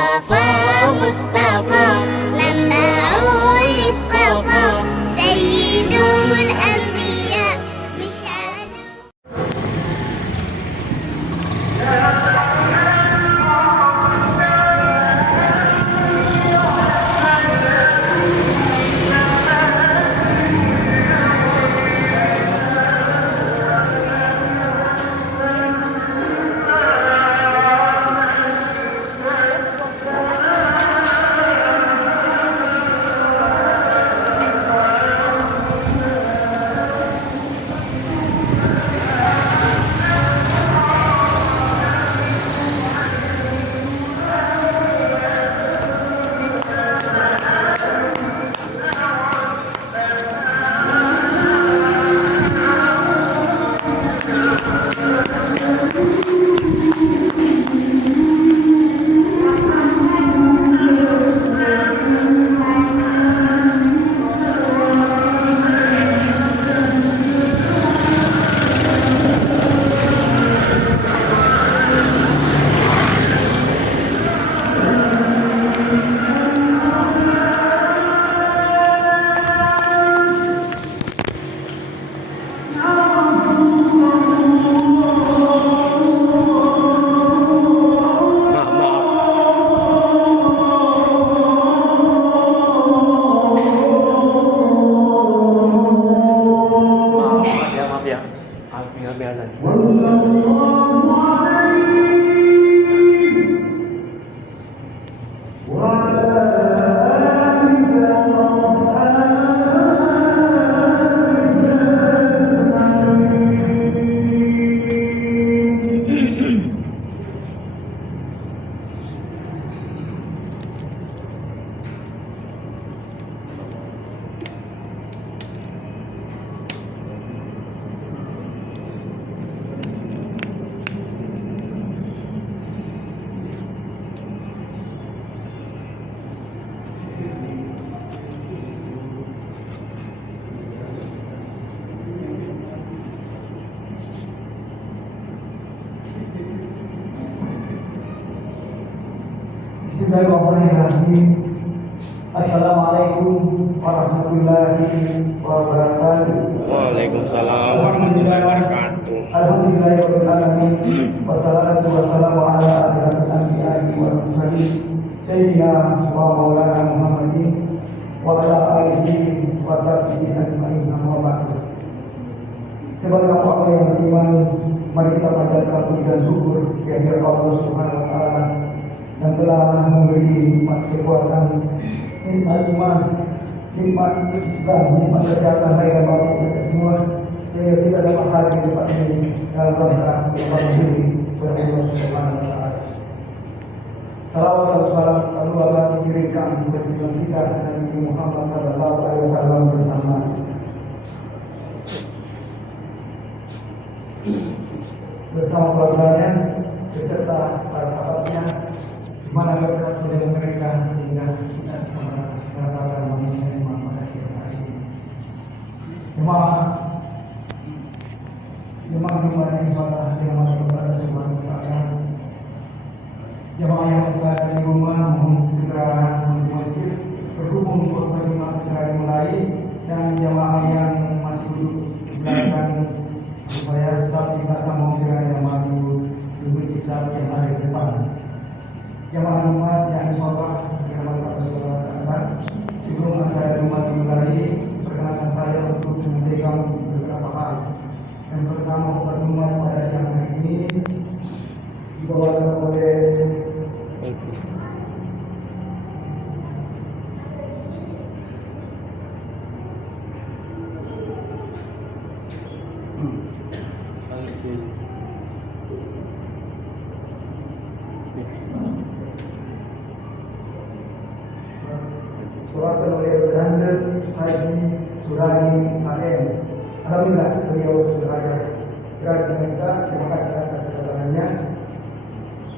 مصطفى مصطفى منبع للصفا سيد الأنبياء مشعل. Bismillahirrahmanirrahim. Assalamualaikum warahmatullahi wabarakatuh. Waalaikumsalam warahmatullahi wabarakatuh. Alhamdulillahirabbil alamin. Wassalatu wassalamu ala asyrafil anbiya'i wal mursalin sayyidina wa maulana Muhammadin wa ala alihi wa sahbihi ajmain. Amma ba'du. Sebagai apa yang beriman, mari kita panjatkan puji dan syukur kehadirat Allah Subhanahu wa taala yang telah memberi nikmat kekuatan, nikmat iman, nikmat Islam, nikmat kesehatan lahir dan batin kita semua, sehingga kita dapat hadir di tempat ini dalam rangka Allah sendiri kepada Allah Subhanahu wa taala. Salawat dan salam lalu akan dikirimkan kepada tujuan kita Nabi Muhammad sallallahu alaihi wasallam bersama keluarganya beserta para sahabatnya, di mana berkat dengan mereka sehingga kita bisa merasakan manusia yang makasih hari ini. Jemaah yang sholat yang masuk kepada Subhanahu wa taala. Jemaah yang sholat di rumah mohon segera menuju masjid, berhubung khutbah Jumat segera dimulai, dan jemaah yang masih duduk di belakang supaya saat kita akan mau segera yang maju duduk di saat yang ada di depan. Jemaah umat yang insyaallah dirahmati Allah Taala, sebelum acara Jumat dimulai, perkenankan saya untuk menyampaikan beberapa hal. Yang pertama, khutbah Jumat pada siang hari ini dibawakan oleh suratan oleh Brandes Haji Surani AM. Alhamdulillah beliau sudah ada berada kita. Terima kasih atas kedatangannya.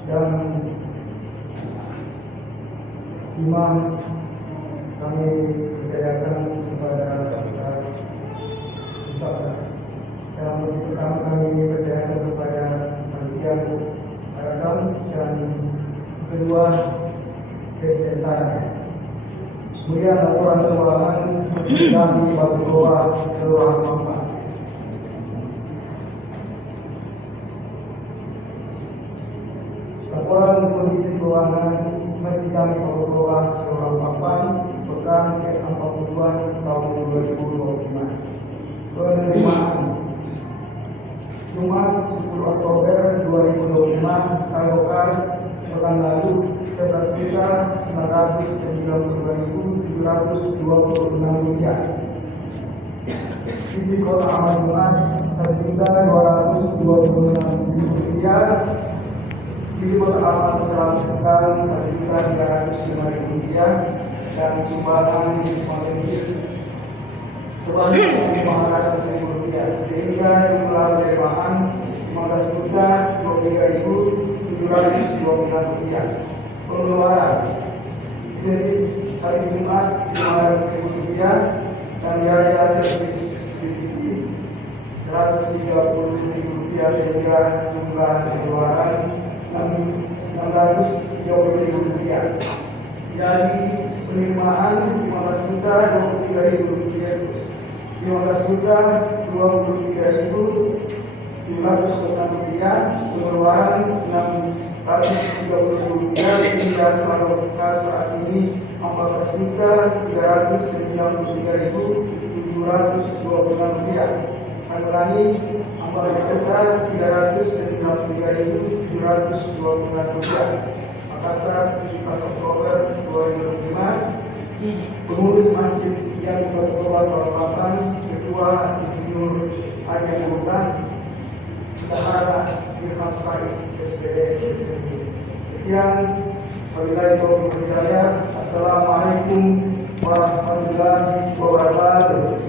Dan Imam kami percayakan kepada Ustaz. Dalam musik pertama kami percayakan kepada Panitia Arasan, dan kedua presidennya. Kemudian laporan keuangan kami bagi doa Kelurahan Mampang. Laporan kondisi keuangan Masjid Jami Kelurahan Mampang pekan ke-42 tahun 2025. Penerimaan Jumat 10 Oktober 2025 Salokars pekan lalu 11.992.726 rupiah. Isi kota amal Jumat 1.226.000 rupiah. Isi kota amal Islam pekan 1.305.000 rupiah dan sumbangan di Semalenggis sebanyak 500.000 rupiah, sehingga jumlah penerimaan 15.023.729 rupiah. Pengeluaran insentif hari Jumat 500.000 rupiah dan biaya servis 130.000 rupiah, sehingga jumlah pengeluaran 630.000 rupiah. Jadi penerimaan 15.023.000 rupiah, 15.023.726 rupiah, pengeluaran 630.000 rupiah, hingga saat ini 14.393.726 rupiah. Ulangi, 14.393.726 rupiah. Makassar 17 Oktober 2025. Pengurus Masjid yang berkeluar Balikpapan, Ketua Insinyur Haji Bukan, Bendahara Irfan Said SPD. Sekian, wabillahi taufiq wal hidayah. Assalamualaikum warahmatullahi wabarakatuh.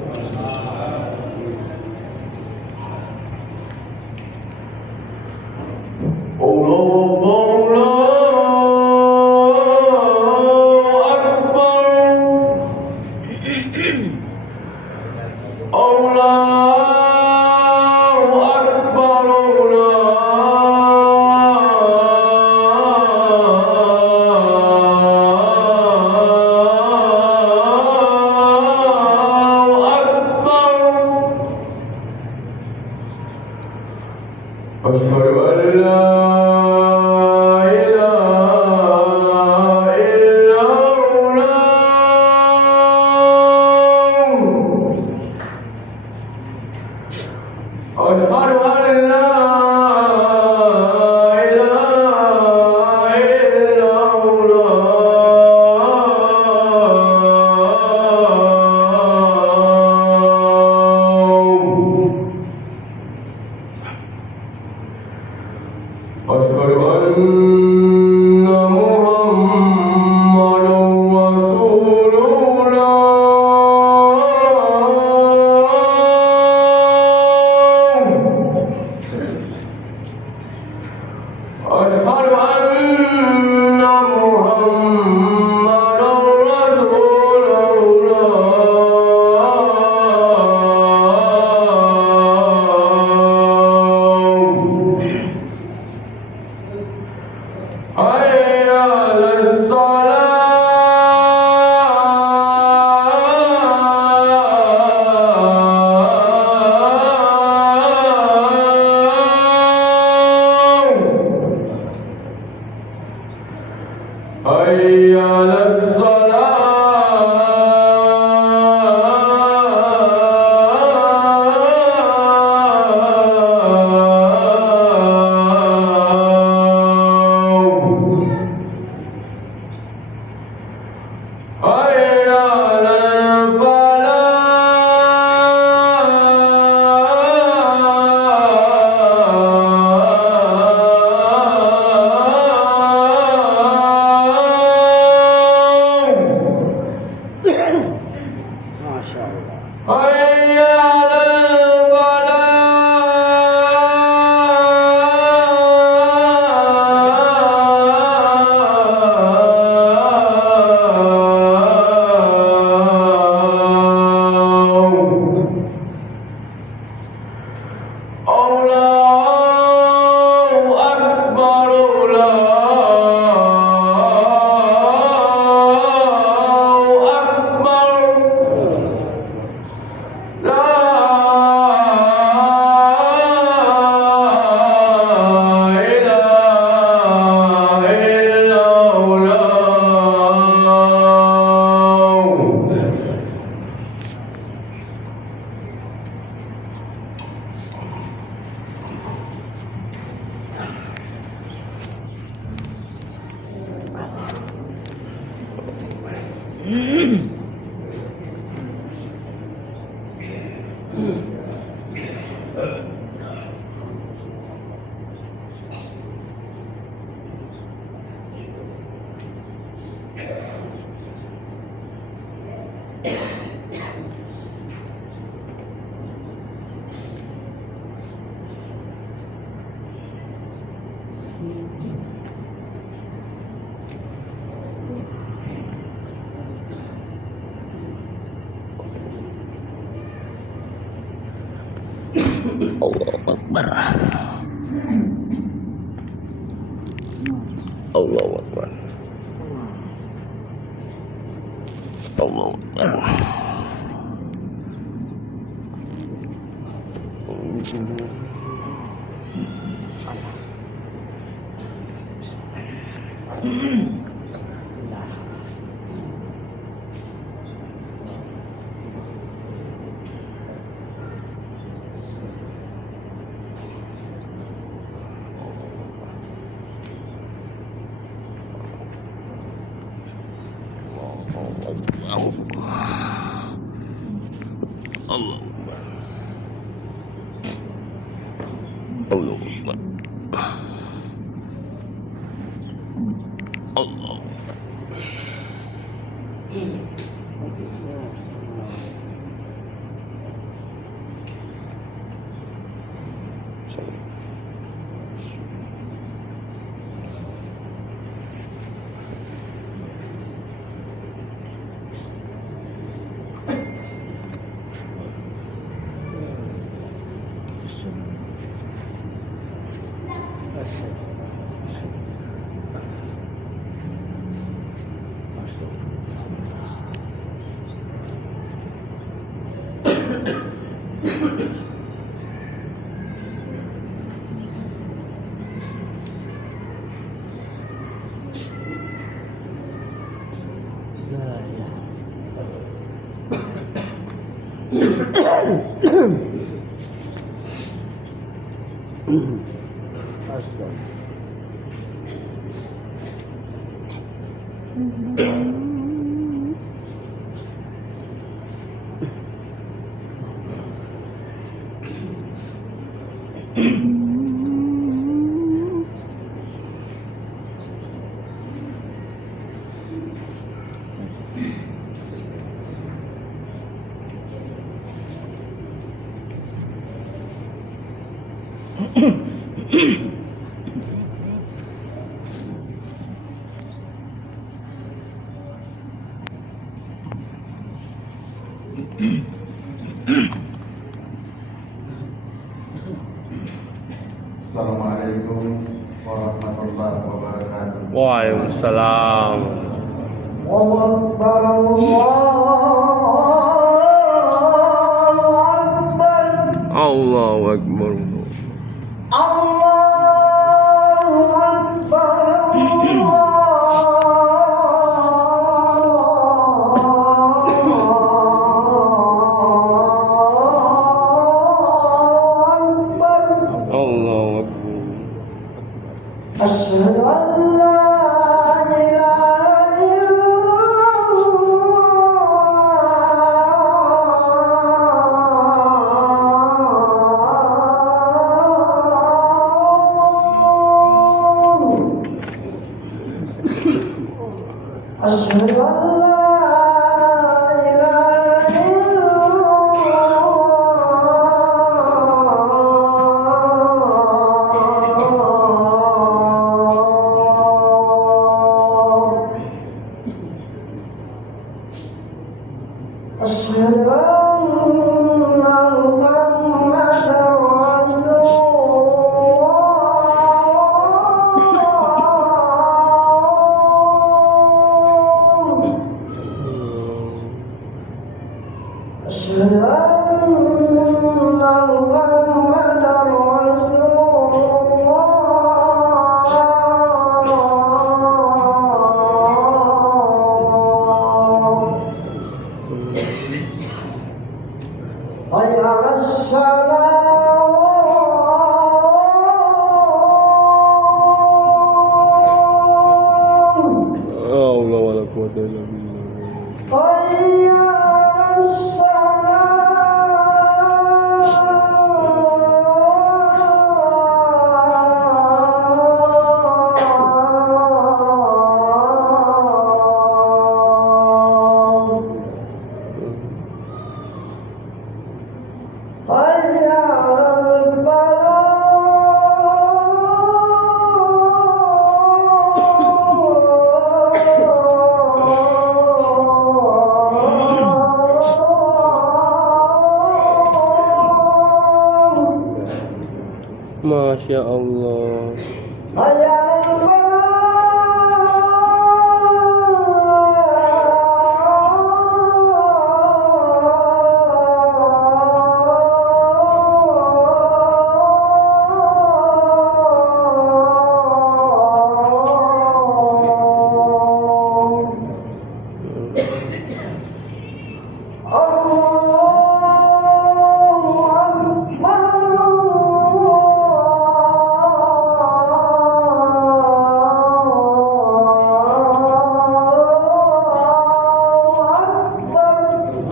Allah Akbar. Allah Akbar. Allah Akbar. Allah Allah Allah Assalamualaikum warahmatullahi wabarakatuh. Waalaikumsalam. Allahu Akbar, Allahu Akbar. Allahu Akbar, Allahu Akbar. Asyhadu an la ilaha illallah. Asyhadu an la ilaha illallah. Asyhadu anna Muhammadar Rasulullah. Asyhadu anna Muhammadar Rasulullah. Hayya 'alas salam. Allah wala quwwata illa billah. Masya Allah.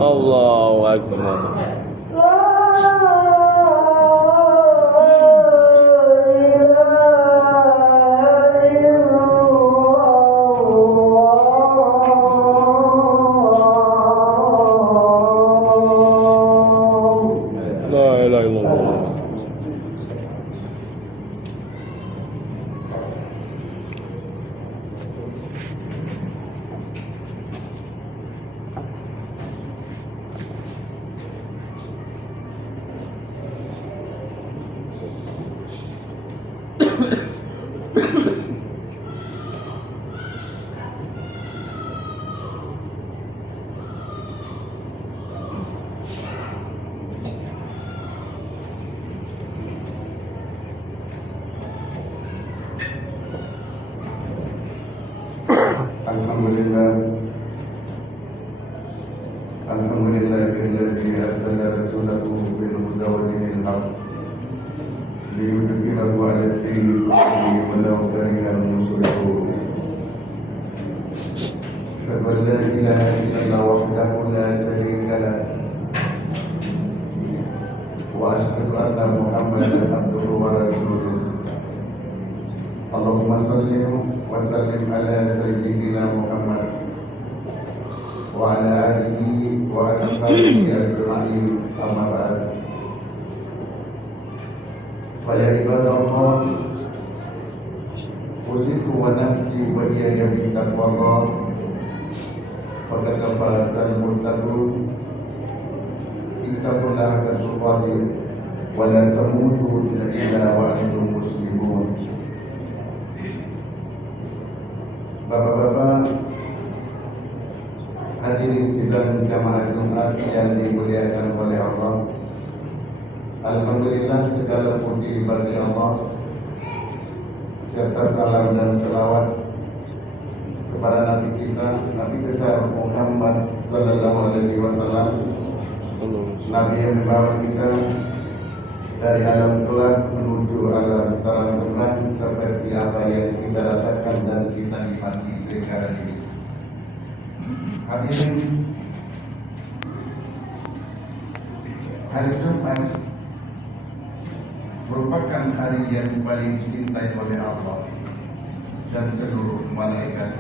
Allahu Akbar. La ilaha illallah. Alhamdulillahilladzi arsala rasulahu bil huda wa dinil haq liyudhhirahu 'ala ad-dini kullihi walau karihal musyrikun. Asyhadu an la ilaha illallah wahdahu la syarika lah wa asyhadu anna Muhammadan abduhu wa rasuluh. Allahumma shalli wa sallim ala sayyidina Muhammad wa ala alihi wa ashabihi ajma'in, amma ba'd. Fa ya ibadallah, usiku wa nafsi wa iyaya bi taqwallah, faqad fazal muttaqun. Ittaqullaha haqqa tuqatih wa la tamutunna illa wa antum muslimun. Bapak-bapak, hadirin sidang jamaah Jumat yang dimuliakan oleh Allah. Alhamdulillah, segala puji bagi Allah, serta salam dan selawat kepada Nabi kita, Nabi besar Muhammad sallallahu alaihi wasallam, Nabi yang membawa kita dari alam gelap menuju alam terang seperti apa yang kita rasakan dan kita nikmati sekarang ini. Hadirin, hari Jumat merupakan hari yang paling dicintai oleh Allah dan seluruh malaikat.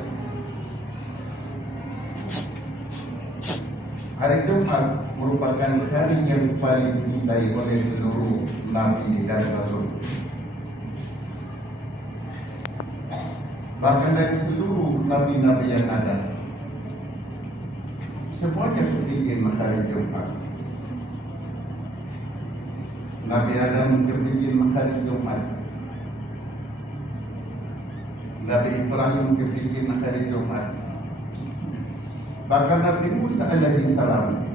Hari Jumat merupakan hari yang paling dicintai oleh seluruh nabi dan rasul. Bahkan dari seluruh nabi-nabi yang ada, semuanya kepingin hari Jumat. Nabi Adam kepingin hari Jumat, Nabi Ibrahim kepingin hari Jumat, bahkan Nabi Musa alaihi salam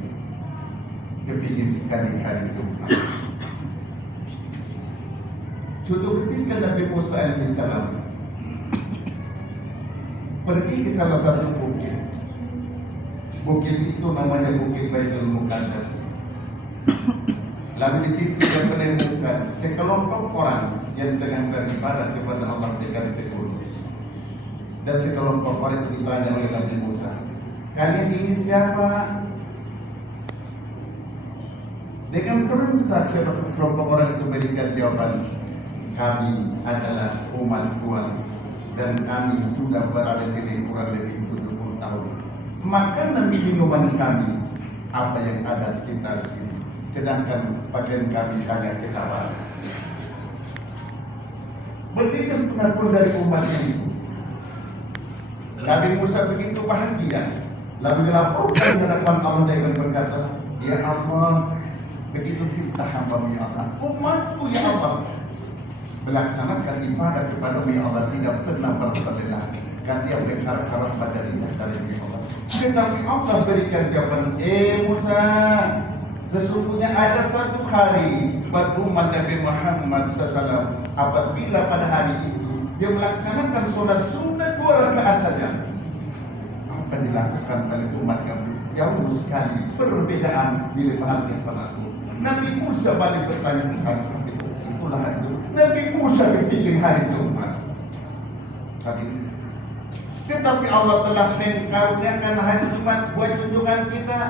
kepingin sekali hari Jumat. Suatu ketika Nabi Musa alaihi salam pergi ke salah satu bukit. Bukit itu namanya Bukit Baitul Muqaddas. Lalu di situ dia menemukan sekelompok orang yang tengah beribadah kepada Allah di Baitul Qudus. Dan sekelompok orang itu ditanya oleh Nabi Musa, Kalian ini siapa? Dengan serentak kelompok orang itu berikan jawaban, kami adalah umat Tuhan dan kami sudah berada di sini kurang lebih 70 tahun. Makanan minuman kami apa yang ada sekitar sini, sedangkan pakaian kami hanya kesabaran. Berikan pengakuan dari umatnya itu. Nabi Musa begitu bahagia, lalu dilaporkan di hadapan Allah dengan berkata, ya Allah, begitu cinta hamba-Mu ya Allah, umatku ya Allah, melaksanakan ibadah kepada-Mu ya Allah, tidak pernah merasa lelah, kan dia berharap-harap pada dia dari Allah. Tetapi Allah berikan jawaban, Musa, sesungguhnya ada satu hari buat umat Nabi Muhammad SAW, apabila pada hari itu dia melaksanakan sholat sunat 2 rakaat saja, apa yang dilakukan oleh umat kami jauh sekali perbedaan dilihat dengan aku. Nabi Musa balik bertanya Tuhan, itulah hari itu. Nabi Musa berpikir hari Jumat. Tetapi Allah telah mengkaruniakan hari Jumat buat junjungan kita,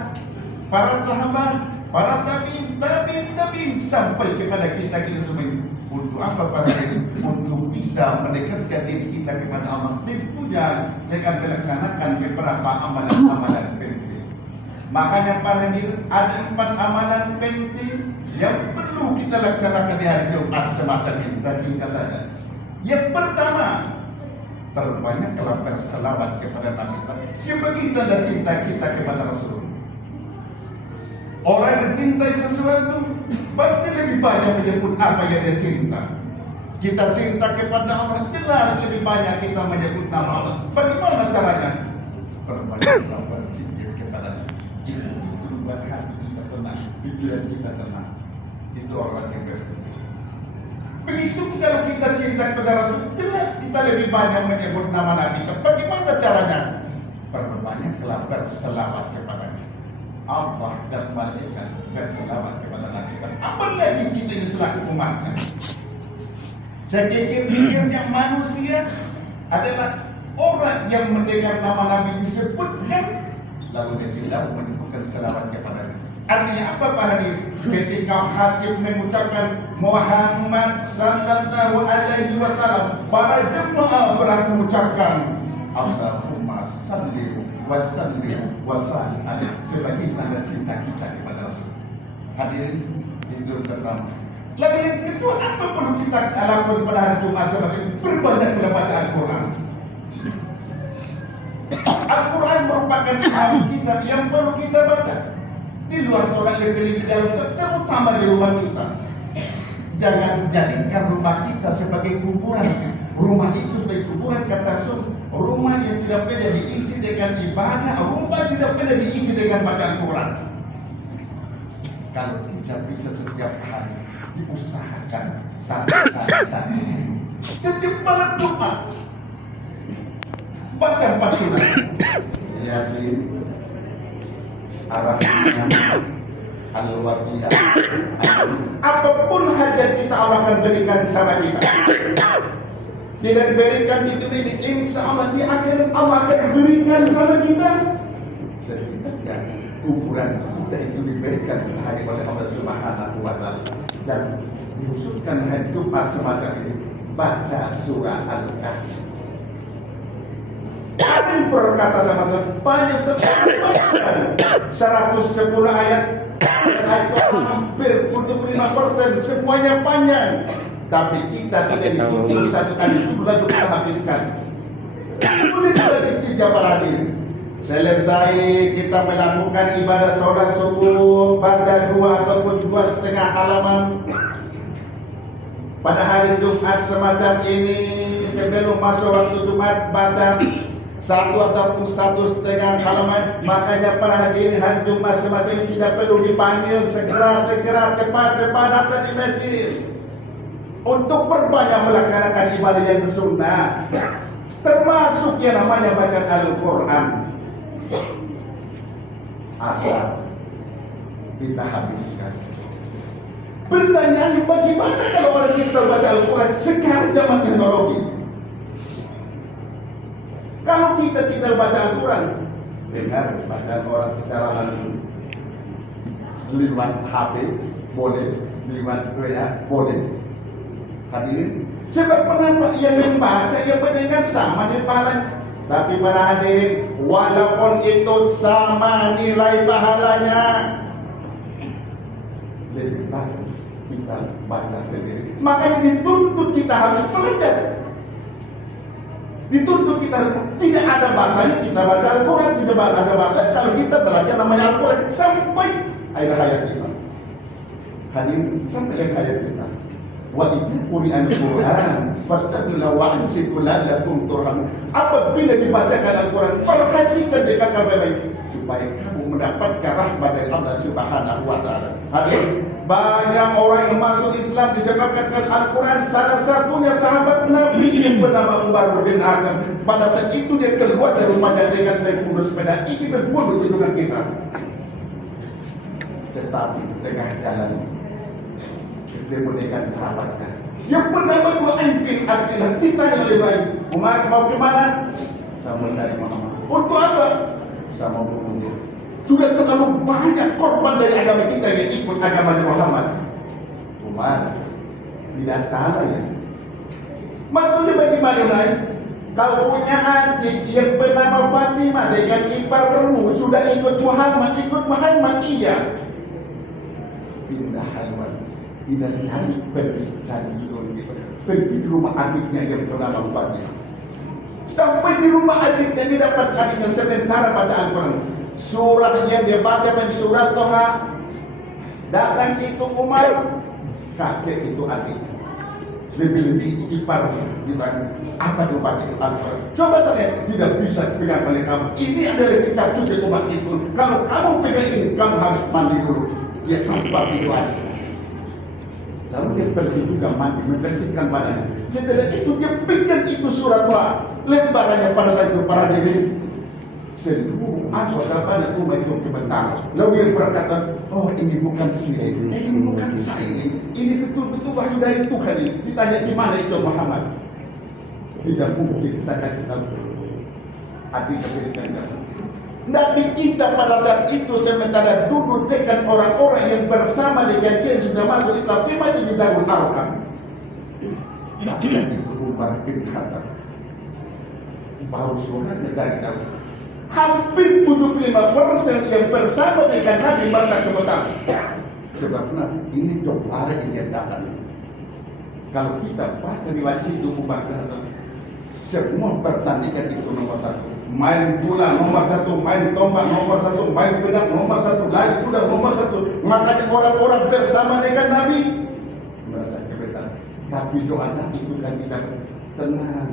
para sahabat, para tabi'in sampai kepada kita semua. Untuk apa para ini? Untuk bisa mendekatkan diri kita kepada Allah. Tentunya dengan melaksanakan beberapa amalan-amalan penting. Makanya para diri ada 4 amalan penting yang perlu kita laksanakan di hari Jumat semata kita singkat saja. Yang pertama, perbanyaklah berselawat kepada Nabi kita sebagai tanda cinta kita kepada Rasul. Orang yang cintai sesuatu pasti lebih banyak menyebut apa yang dia cinta. Kita cinta kepada Allah, jelas lebih banyak kita menyebut nama Allah. Bagaimana caranya? Perbanyaklah berzikir kepada Dia. Itu buat hati kita tenang, pikiran kita tenang. Itu orang yang berzikir. Begitu kalau kita cinta kepada Rasul, jelas kita lebih banyak menyebut nama Nabi. Bagaimana caranya? Perbanyaklah berselawat kepada Dia. Allah dan malaikat berselawat kepada Nabi. Apalagi kita ini selaku umatnya. Saya pikir-pikirnya manusia adalah orang yang mendengar nama Nabi disebutkan lalu dia tidak menyebutkan selawat kepada Nabi. Artinya apa para diri? Ketika khatib mengucapkan Muhammad sallallahu alaihi wasallam, para jemaah mengucapkan Allahumma salli wa sallim wa barik alaihi sebagai tanda cinta kita kepada Rasul. Hadirin, itu pertama. Lalu yang kedua, apa perlu kita lakukan pada hari Jumat sebagai berbanyak baca Al-Quran? Al-Quran merupakan hal kita yang perlu kita baca. Di luar sholat lebih di dalam, terutama di rumah kita. Jangan jadikan rumah kita sebagai kuburan. Rumah itu sebagai kuburan, kata Rasul. Rumah yang tidak boleh diisi dengan ibadah, rumah tidak boleh diisi dengan baca Al-Quran. Kalau kita bisa setiap hari diusahakan satu kali setiap malam Jumat baca 4 surat Yasin, Ar-Rahman, Al-Waqiah. Apapun hajat kita Allah akan berikan sama kita. Tidak diberikan di dunia ini, insya Allah di akhirat Allah akan berikan sama kita. Setidaknya kuburan kita itu diberikan cahaya oleh Allah Subhanahu wa Ta'ala, dan diusulkan hari Jumat semacam ini baca surah Al-Kahfi. Ada yang berkata sama-sama banyak sekali, 110 ayat, itu hampir 75%, semuanya panjang. Tapi kita tidak dituntut satu kali lalu kita habiskan. Boleh dibagi 3 para hadirin. Selesai kita melakukan ibadah sholat subuh, baca 2 ataupun 2,5 halaman. Pada hari Jumat semacam ini, sebelum masuk waktu Jumat, baca 1 ataupun 1,5 halaman. Makanya para hadirin hari Jumat semacam ini tidak perlu dipanggil, segera cepat datang di masjid untuk berbanyak melaksanakan ibadah yang sunnah, termasuk yang namanya baca Al-Quran. Asal kita habiskan. Pertanyaannya, bagaimana kalau orang kita baca Al-Quran sekarang zaman teknologi? Kalau kita tidak baca Al-Quran, dengar bacaan orang secara langsung lewat HP boleh, lewat WA boleh. Hadirin, sebab kenapa ia membaca, ia mendengar sama dengan pahala. Tapi para hadirin, walaupun itu sama nilai pahalanya, lebih bagus kita baca sendiri. Makanya dituntut kita harus belajar. Dituntut kita tidak ada bacanya, kita baca Al-Quran. Tidak ada baca kalau kita belajar namanya Al-Quran sampai akhir hayat kita. Hadirin, sampai akhir hayat kita. Wa idza quri'al Qur'an fastaqilu wa ansitu la'allakum turhamun. Apabila dibacakan Al-Quran, perhatikan dengan baik-baik supaya kamu mendapatkan rahmat dari Allah Subhanahu wa taala. Hadirin, banyak orang yang masuk Islam disebabkan Al-Quran. Salah satunya sahabat Nabi yang bernama Umar bin Khattab. Pada saat itu dia keluar dari rumahnya dengan naik kuda sepeda, ingin membunuh junjungan kita. Tetapi di tengah jalan ketemu dengan sahabatnya yang bernama Nu'aim bin Abdillah. Ditanya oleh Nu'aim, Umar mau kemana? Saya mau dari Muhammad. Untuk apa? Saya mau bermundur. Sudah terlalu banyak korban dari agama kita yang ikut agama Muhammad. Umar, tidak salah ya. Maksudnya bagaimana Nu'aim? Kau punya adik yang bernama Fatimah dengan iparmu sudah ikut Muhammad iya. Pindah haluan, tidak cari pergi di rumah adiknya yang bernama Fatimah. Sampai di rumah adiknya dia dapat adiknya sementara baca Al-Quran. Surat yang dia bacaเป็นsurat Toha. Datang itu Umar, kakek itu adiknya. Lebih-lebih ipar ditanya, apa dia baca itu Al-Quran? Coba saya tidak bisa pegang oleh kamu. Ini adalah kitab suci umat Islam. Kalau kamu pegang ini, kamu harus mandi dulu. Dia tampar itu adik. Lalu dia pergi juga mandi, membersihkan badannya. Setelah itu dia pegang itu surat Toha. Lembarannya pada saat itu para diri. Seluruh anggota pada umat itu gemetar. Lalu dia berkata, oh ini bukan saya, ini bukan saya, ini betul-betul wahyu dari Tuhan ini. Ditanya di mana itu Muhammad? Tidak mungkin saya kasih tahu. Adik berikan. Nabi kita pada saat itu sementara duduk dengan orang-orang yang bersama dengan dia sudah masuk Islam, dia masih di Darul Arqam. Nabi itu Umar bin Khattab. Baru suratnya dari Darul. Hampir 75% yang bersama dengan Nabi masa kebetulan. Sebabnya ini juara ini yang datang. Kalau kita baca riwayat itu Umar bin Khattab, semua pertandingan itu nomor satu. Main bola nomor satu, main tombak nomor satu, main pedang nomor satu, lari kuda nomor satu. Makanya orang-orang bersama dengan Nabi merasa kebetulan. Tapi doa Nabi itu kan tidak tenang.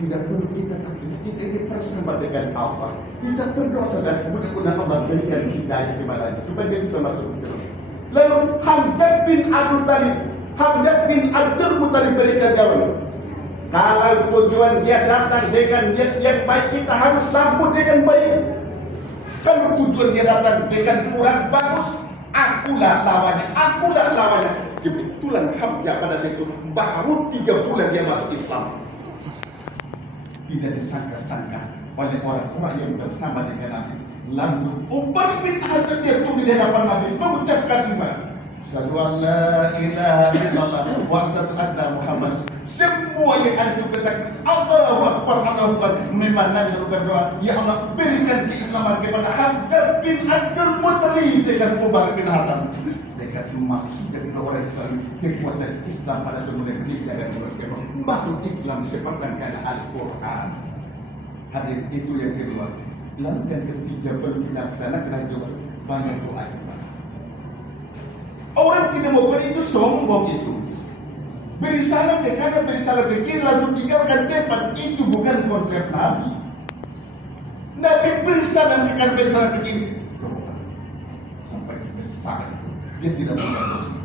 Tidak perlu kita takut. Kita ini bersama dengan Allah. Kita berdoa dan mudah-mudahan Allah berikan hidayah kepadanya supaya dia bisa masuk ke dalam. Lalu Hamzah bin Abdul Muttalib berikan jawaban. Kalau tujuan dia datang dengan niat yang baik, kita harus sambut dengan baik. Kalau tujuan dia datang dengan kurang bagus, akulah lawannya. Kebetulan Hamzah pada saat itu baru 3 bulan dia masuk Islam. Tidak disangka-sangka oleh orang-orang yang bersama dengan Nabi. Lalu Umar bin Khattab dia turun di hadapan Nabi mengucapkan iman. Asyhadu an la ilaha illallah wa asyhadu anna Muhammad. Semua yang ada itu katakan Allahu Akbar, Allahu Akbar. Memang Nabi berdoa, ya Allah berikan keislaman kepada Hamzah bin Abdul Muttalib dengan Umar bin Khattab. Dekat maksud dari orang Islam kekuatan Islam pada semula mereka dan mereka masuk Islam disebabkan karena Al-Quran. Hadir itu yang kedua. Lalu yang ketiga perlu dilaksanakan juga banyak doa. Orang tidak mau beri itu sombong itu. Beri salam ke kanan, beri salam ke kiri, lalu tinggalkan tempat. Itu bukan konsep Nabi. Nabi beri salam ke kanan, beri salam ke kiri. Sampai pada dia tidak punya dosa.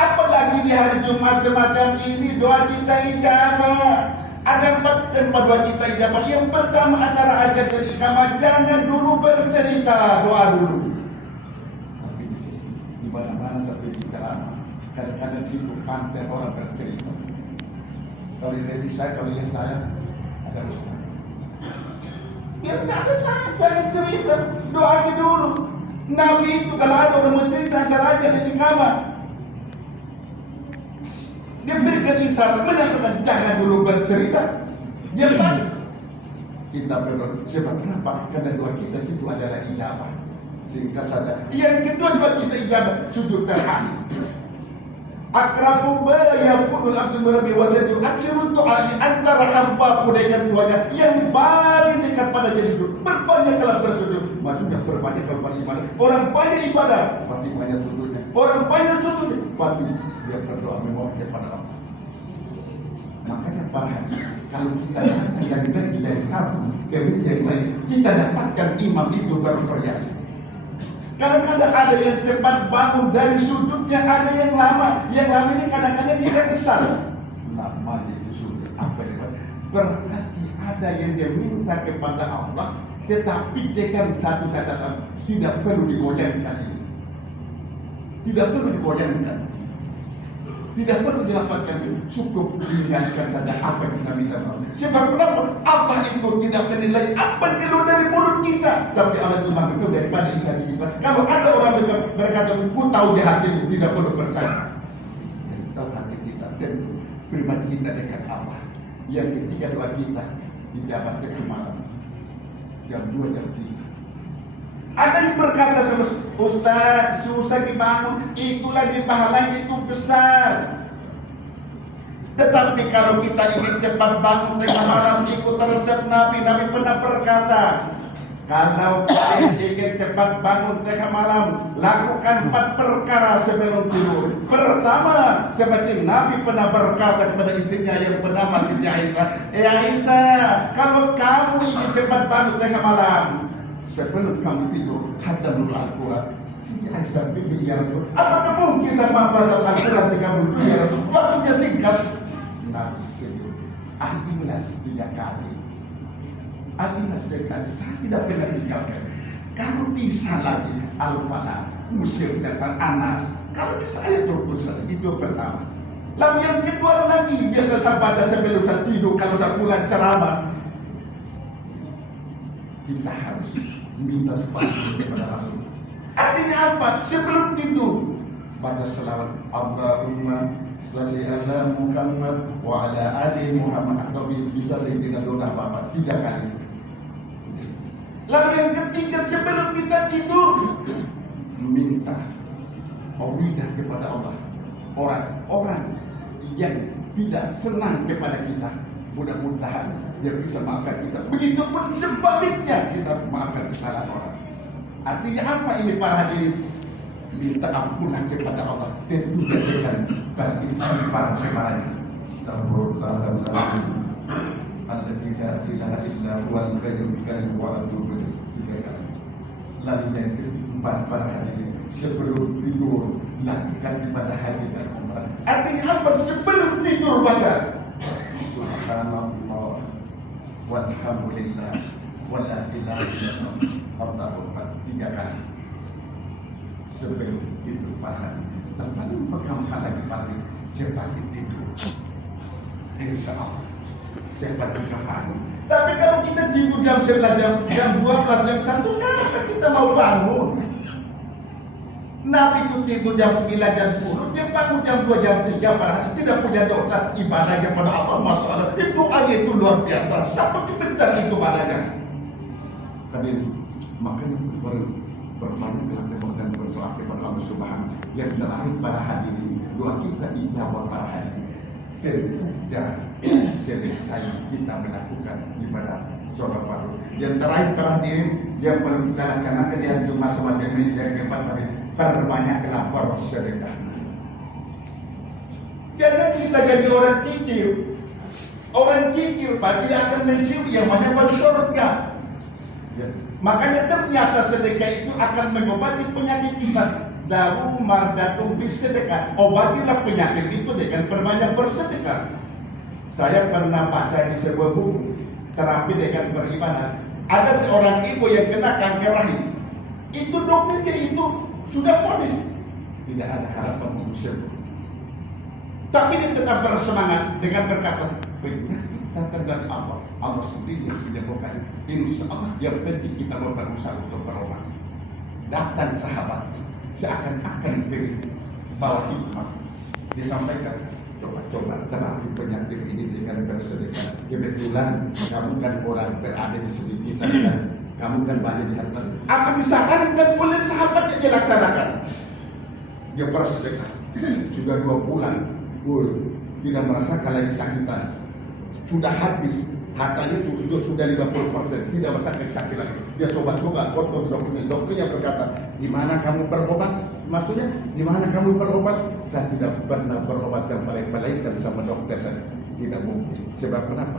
Apalagi di hari Jumat semacam ini doa kita ijabah. Ada 4 tempat doa kita ijabah. Yang pertama antara ajat dan iqamah, jangan dulu bercerita, doa dulu. Tapi di sini, di mana-mana sampai kita kadang-kadang situ pantai orang bercerita. Kalau yang saya, ada ustaz. Biar tidak ada saya cerita. Doa dulu. Nabi itu kalau ada orang mau cerita antara aja di kamar. Dia berikan isyarat menyatakan jangan dulu bercerita. Dia balik. Kita berdoa. Sebab kenapa? Karena doa kita itu adalah ijabah. Singkat saja. Yang kedua juga kita ijabah sujud terakhir. Akrabu bayakudul abdu rabbi wa sajud. Aksirun doa antara hamba pun dengan Tuhannya yang paling dekat pada jadi sujud. Berbanyaklah bersujud. Maksudnya berbanyak ibadah. Orang banyak ibadah, pasti banyak sujudnya. Orang banyak sujud, pasti dia berdoa memohon kepada Allah. Makanya para hadirin, kalau kita yang tadi yang satu, kemudian yang lain, kita dapatkan imam itu bervariasi. Karena ada yang cepat bangun dari sujudnya, ada yang lama. Yang lama ini kadang-kadang dia kesal. Lama itu sujud apa dia? Berarti ada yang dia minta kepada Allah, tetapi dengan satu catatan tidak perlu digoyangkan ini. Tidak perlu digoyangkan. Tidak perlu dilafazkan, cukup diingatkan saja apa yang kita minta. Sebab kenapa? Allah itu tidak menilai apa yang keluar dari mulut kita, tapi Allah itu mengetahui daripada isi hati kita. Kalau ada orang berkata, ku tahu di hatimu, tidak perlu percaya. Tahu hati kita, tentu pribadi kita dekat Allah. Yang ketiga doa kita dijabat ke malam. Jam 2, jam 3. Ada yang berkata sama Ustaz, susah dibangun, itu lagi pahalanya itu besar. Tetapi kalau kita ingin cepat bangun tengah malam, ikut resep Nabi. Nabi pernah berkata, kalau kalian ingin cepat bangun tengah malam, lakukan 4 perkara sebelum tidur. Pertama, seperti Nabi pernah berkata kepada istrinya yang bernama Siti Aisyah, Aisyah, kalau kamu ingin cepat bangun tengah malam, sebelum kamu tidur, kata dulu Al-Quran. Siti Aisyah bibi ya Rasul, apakah mungkin sama baca Al-Quran 30 ya Rasul? Waktunya singkat. Nabi senyum. Al-Ikhlas 3 kali. Al-Ikhlas 3 kali. Saya tidak pernah tinggalkan. Kalau bisa lagi Al-Falaq, Musir setan Anas. Kalau bisa ayatul kursi, itu pertama. Lalu yang kedua lagi, biasa saya baca sebelum saya tidur, kalau saya pulang ceramah. Kita harus minta sepatu kepada Rasul. Artinya apa? Sebelum tidur baca selawat Allahumma shalli ala Muhammad wa ala ali Muhammad, atau bisa Sayyidina Doa Bapak 3 kali. Lalu yang ketiga, sebelum kita tidur minta awidah kepada Allah. Orang-orang yang tidak senang kepada kita, mudah-mudahan dia bisa maafkan kita. Begitupun sebaliknya, kita harus maafkan kesalahan orang. Artinya apa ini para hadirin? Minta ampunan kepada Allah. Tentu dengan beristighfar kepadanya. Astagfirullahaladzim. Alladzi la ilaha illa huwal hayyul qayyum wa atubu ilaih. Lalu yang keempat para hadirin, sebelum tidur lakukan ibadah haji dan umrah. Artinya apa? Sebelum tidur baca Subhanallah walhamdulillah wala ilaha illallah Allahu akbar 3 kali sebelum tidur pada. Dan paling pertama lagi paling cepat tidur. Insya Allah cepat bangun. Tapi kalau kita tidur jam 11, jam 12, jam 1, kenapa kita mau bangun? Nabi itu tidur jam 9, jam 10, dia bangun jam 2, jam 3, padahal tidak punya dosa, ibadah kepada Allah, Masya Allah. Itu aja itu luar biasa. Siapa kebentar itu padanya? Karena itu, makanya berbanyaklah dan berdoa kepada Allah Subhanahu. Yang terakhir para hadirin, doa kita dijawab para hadirin. Tentu dan selesai kita melakukan ibadah sholat fardu. Yang terakhir para hadirin, yang perlu kita laksanakan di hari Jumat semacam ini, yang keempat hari, perbanyaklah bersedekah. Jangan kita jadi orang kikir. Orang kikir Pak tidak akan mencuri yang banyak bersyurga. Ya. Makanya ternyata sedekah itu akan mengobati penyakit kita. Daru mardatu bisedekah. Obatilah penyakit itu dengan perbanyak bersedekah. Saya pernah baca di sebuah buku terapi dengan beribadah. Ada seorang ibu yang kena kanker rahim. Itu dokternya itu sudah vonis tidak ada harapan untuk sembuh. Tapi dia tetap bersemangat dengan berkata, penyakit datang dari Allah. Allah sendiri yang menyembuhkan. Insya Allah yang penting kita berusaha untuk berobat. Datang sahabat seakan-akan diberi bawa hikmah, disampaikan, coba terapi penyakit ini dengan bersedekah. Kebetulan kamu kan orang berada di sedikit saja, kamu kan banyak di harta. Akan disarankan oleh sahabat yang dilaksanakan. Dia bersedekah sudah 2 bulan, tidak merasakan lagi kesakitan, sudah habis. Hartanya itu sudah 50%, tidak merasakan sakit lagi. Dia coba-coba kotor dokternya berkata, di mana kamu berobat? Maksudnya, di mana kamu berobat? Saya tidak pernah berobat yang baik-baikan sama dokter saya. Tidak mungkin. Sebab kenapa?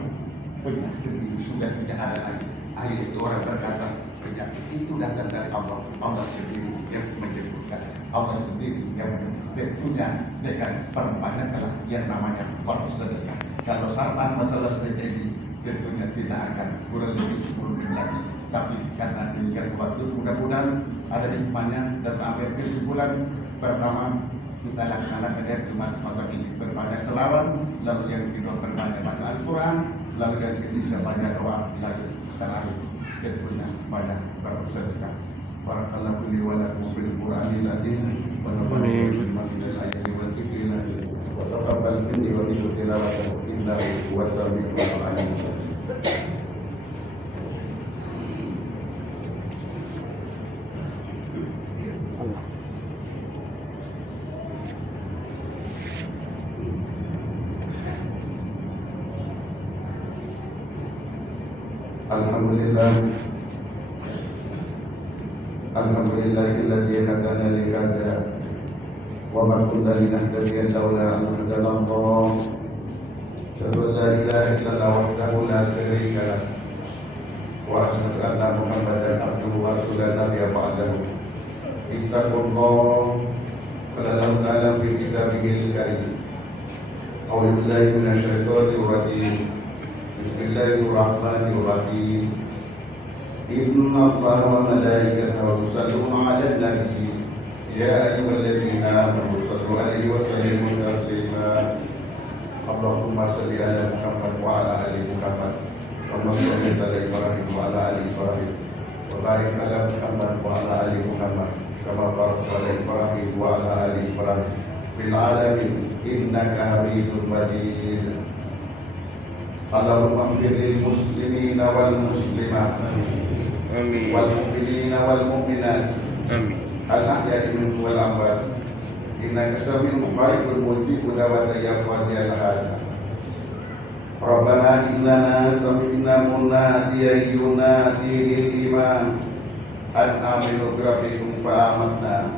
Penyakit itu sudah tidak ada lagi. Akhirnya itu orang berkata, penyakit itu datang dari Allah. Allah sendiri yang menyembuhkan. Allah sendiri yang tentunya dengan perbanyakanlah yang namanya bersedekah. Kalau sahabat masalah sedekah ini tentunya tidak akan kurang lebih 10 menit lagi. Tapi karena tinggal waktu, mudah-mudahan ada hikmahnya. Dan sampai kesimpulan pertama, kita laksanakan dari Jumat malam ini berbanyak selawat, lalu yang kedua berbanyak baca Al-Quran, lalu yang ketiga banyak doa, lalu terakhir tentunya banyak bersedekah. Barakallahu li wa lakum fil Qur'anil azim wa nafa'ani bima fil ayati wa dzikril hakim wa taqabbal minni wa minkum tilawatahu innahu huwas samiul alim. Alhamdulillahilladzi hadana li hadza wa ma kunna linahtadiya laula an hadana Allah. Asyhadu an la ilaha illallah wahdahu la syarika lah wa asyhadu anna Muhammadan abduhu wa rasuluhu la nabiyya ba'dahu. Ittaqullah qala ta'ala fi kitabihil karim. A'udzu billahi minasyaitonir rajim. Bismillahirrahmanirrahim. Inna Allaha wa malaikatahu yusalluna 'alan nabi ya ayyuhalladzina amanu sallu 'alaihi wa sallimu taslima. Allahumma shalli 'ala Muhammad wa 'ala ali Muhammad kama shallaita 'ala Ibrahim wa 'ala ali Ibrahim wa barik 'ala Muhammad wa 'ala ali Muhammad kama barakta 'ala Ibrahim wa 'ala ali Ibrahim fil 'alamin innaka Hamidum Majid. Allahumma ighfir lil muslimina wal muslimat wal mu'minina wal mu'minat al-ahya'i minhum wal amwat innaka sami'un qaribun mujibud da'wati ya qadiyal hajat. Rabbana innana sami'na munadiyan yunadi lil iman an aminu bi rabbikum fa amanna.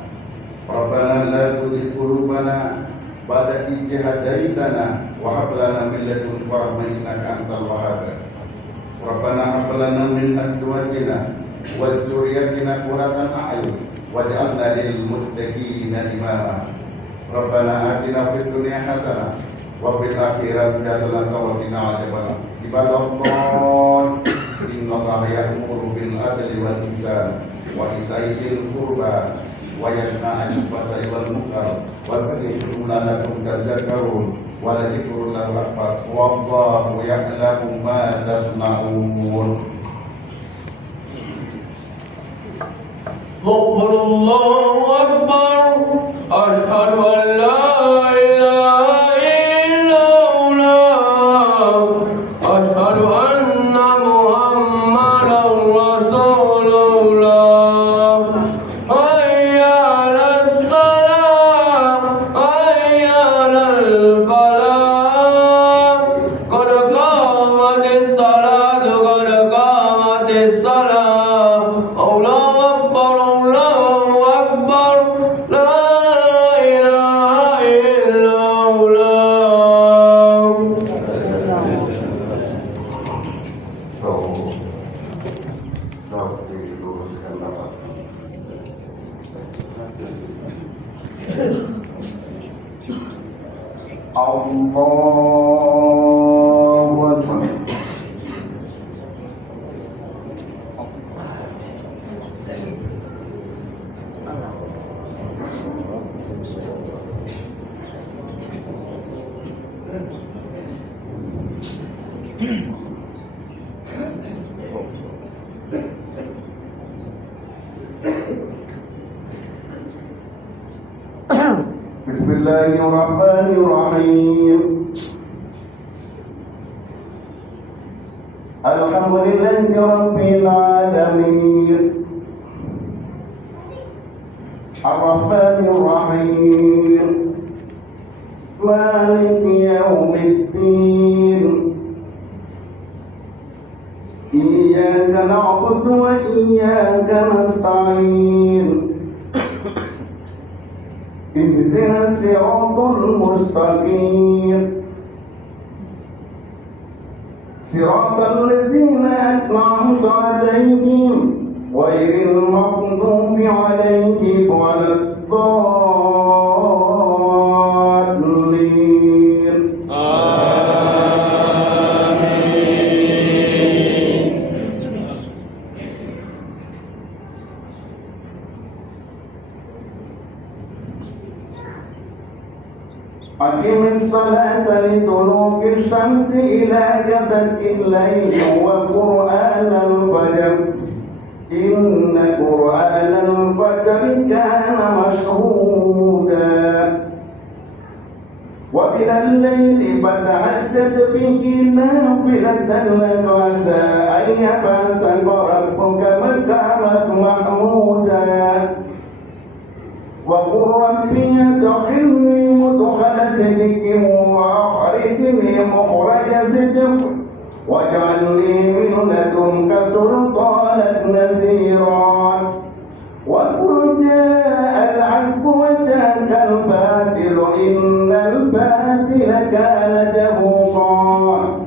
Rabbana la tuzigh qulubana ba'da idh hadaytana wa hab lana min ladunka rahmah innaka antal wahhab. Rabbana hab lana min azwajina wa dzurriyyatina qurrata a'yun waj'alna lil muttaqina imama. Rabbana atina fid dunya hasanah wa fil akhirati hasanah wa qina adzabannar. Ibadallah, innallaha ya'muru bil adli wal ihsan wa ita'i dzil qurba wa yanha 'anil fahsya'i wal munkar wa ya'idhukum la'allakum tadhakkarun. Wa dzikrullahi akbar wallahu ya'lamu ma tasna'un. Allahu Akbar. Asyhadu an la ilaha illallah. Asyhadu anna Muhammadan Rasulullah. Hayya 'alas salah, hayya 'alal falah. Qad qamatis salatu, qad qamatis salah. Allahu Akbar, Allahu Akbar. La ilaha illallah. Allahu Akbar. Bismillahirrahmanirrahim. Alhamdulillahi Rabbil Alamin. Ar-Rahmanir-Rahim. Maliki Yawmiddin. Iyyaka na'budu wa iyyaka nasta'in. Ihdinas siratal mustaqim. Siratal ladzina an'amta 'alaihim ghairil maghdubi 'alaihim waladdallin. Aqimis salata liduluki syamsi ila ghasaqil laili wa qur'anal fajr. Inna qur'anal fajri kana mashhuda. Wa minal laili fatahajjad bihi nafilatan laka 'asa an yab'athaka rabbuka maqaman mahmuda. وقل ربي أدخلني مدخل صدق وأخرجني مخرج صدق واجعل لي من لدنك سلطانا نصيرا. وقل جاء الحق وزهق الباطل إن الباطل كان زهوقا.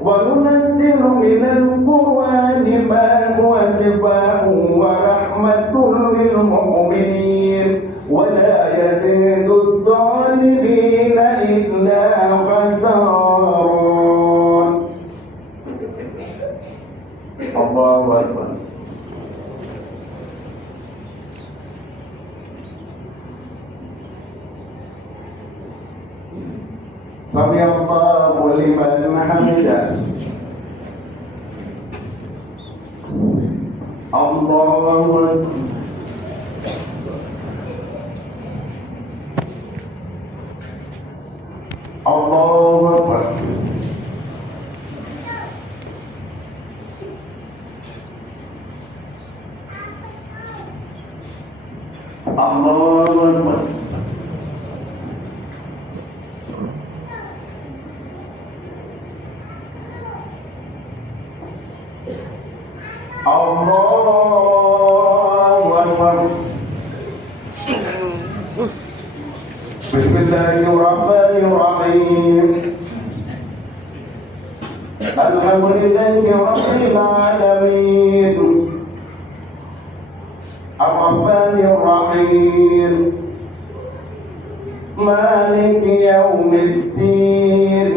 وننزل من القرآن ما هو شفاء ورحمة للمؤمنين ولا يزيد الظالمين إلا خسارا. الله أكبر. سمع الله لمن حمده. الله أكبر. الله أكبر. الله أكبر. الله أكبر. بسم الله الرحمن الرحيم. الحمد لله رب العالمين. الرحمن الرحيم. مالك يوم الدين.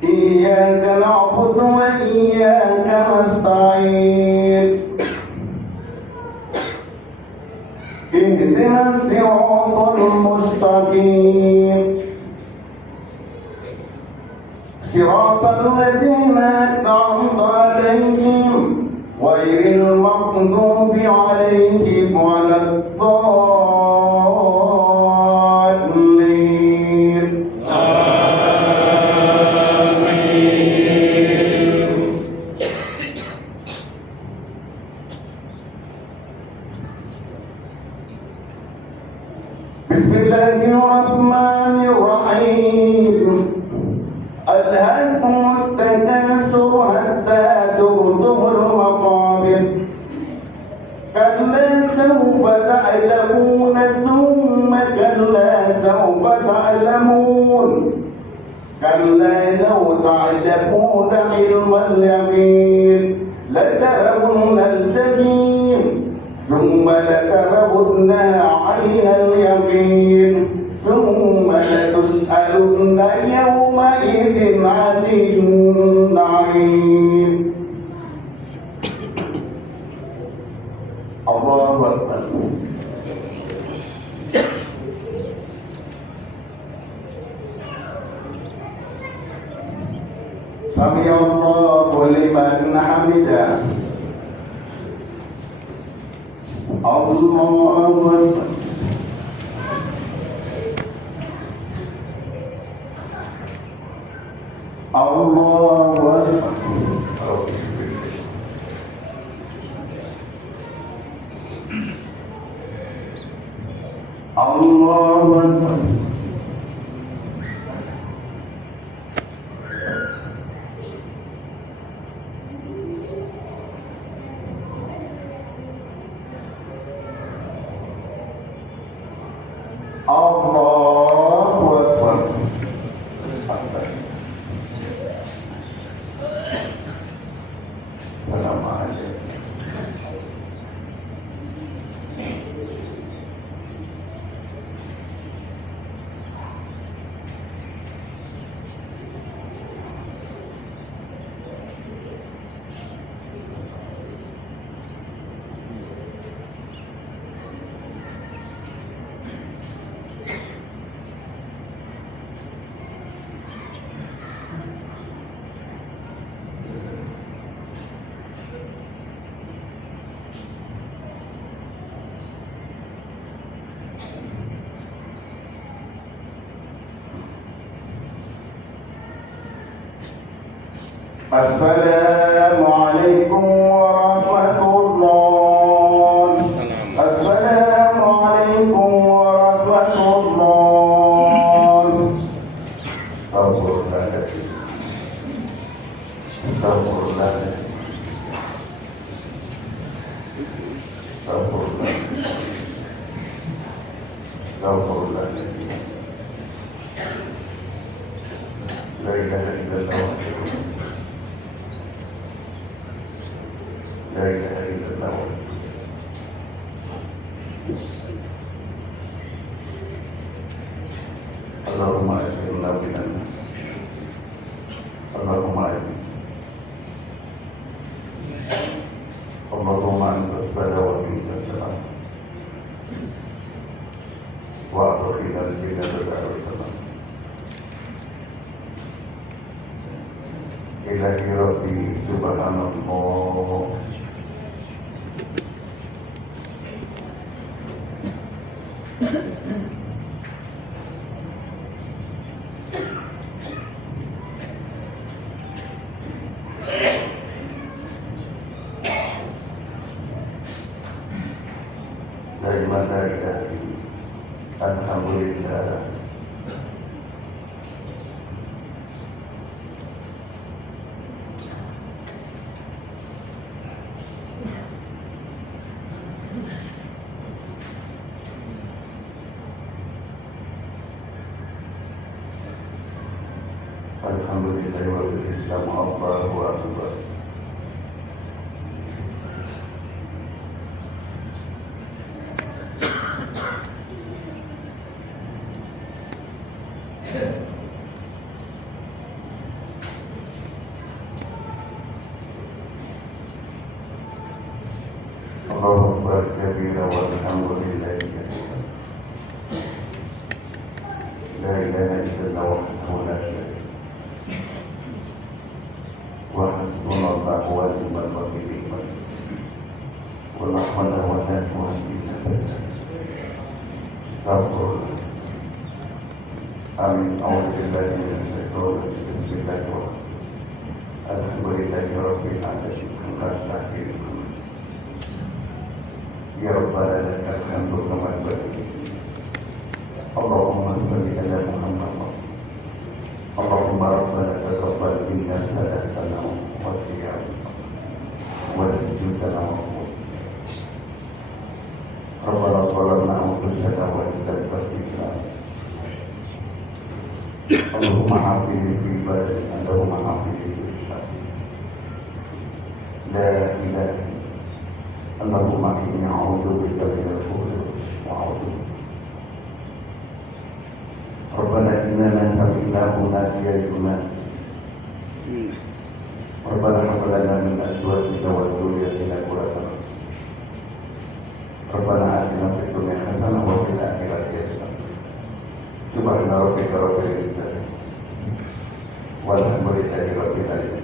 إياك نعبد وإياك نستعين. اهدنا الصراط المستقيم. صراط الذين أنعمت عليهم غير المغضوب عليهم ولا الضالين. بسم الله الرحمن الرحيم. ألهاكم التكاثر حتى زرتم المقابر. كلا سوف تعلمون ثم كلا سوف تعلمون. كلا لو تعلمون علم اليقين لترون الجحيم ثم لترونها عين اليقين ثم لتسألن يومئذ عن النعيم. الله أكبر. سمع الله لمن حمده. Assalamualaikum warahmatullahi wabarakatuh. Assalamualaikum warahmatullahi wabarakatuh. La ilaha illallah. La ilaha illallah. Allahumma ajirna minan. Allahumma ajirna. Allahumma anta salam wa minka salam. Wa akhirina al-jannata al-salam. Ilahi Rabbi subhanallah. Dari mana dari alhamdulillah. Alhamdulillah wa bihamdihi Allahu akbar. Allahu akbar kabira walhamdulillahi katsira. La ilaha illallah wahdahu la syarika wa hasbunallahu wa ni'mal wakeel. Wa la hawla wa la quwwata illa billah. Astagfirullah. Amin. A'udzu billahi minasyaitonir rajim. Bismillahirrahmanirrahim. Alhamdulillahi rabbil alamin. Ya Rabbana lakal hamdu kama yanbaghi. Allahumma shalli ala Muhammad. Allahumma rabbana taqabbal minna salatana wa siyamana wa sujudana wa Rabbana zalamna anfusana wa in lam taghfir lana. Allahumma hafidhni fi ibadati, Allahumma hafidhni fi ibadati. La ilaha Allahumma inni a'udzu bika minal kufri wa a'udzu bika. Rabbana innana sami'na munadiyan yunadi. Rabbana hab lana min azwajina wa dhurriyyatina qurrata a'yun. Rabbana atina fid dunya hasanah wa fil akhirati hasanah. Subhana rabbika rabbil izzati walhamdulillahi rabbil alamin.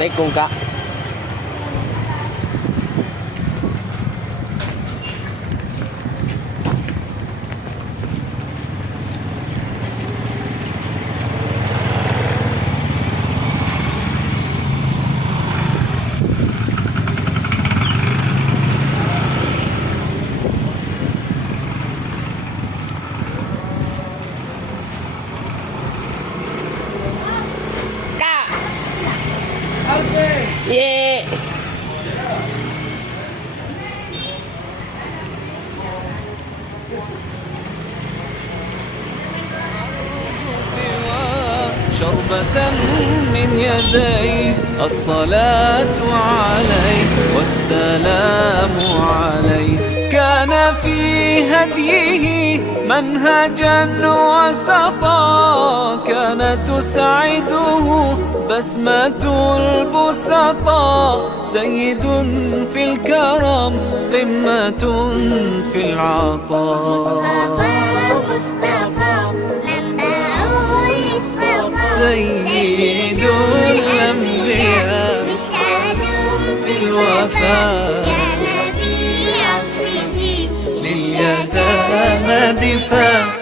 Assalamualaikum Kak. Ye. شربة من يديه الصلاة عليه والسلام عليه كان في هديه منهجا وسطا كان تسعده بسمة البسطاء سيد في الكرم قمة في العطاء مصطفى منبع للصفا سيد الأنبياء مشعل في الوفاء كان في عطفه لليتامى دفاع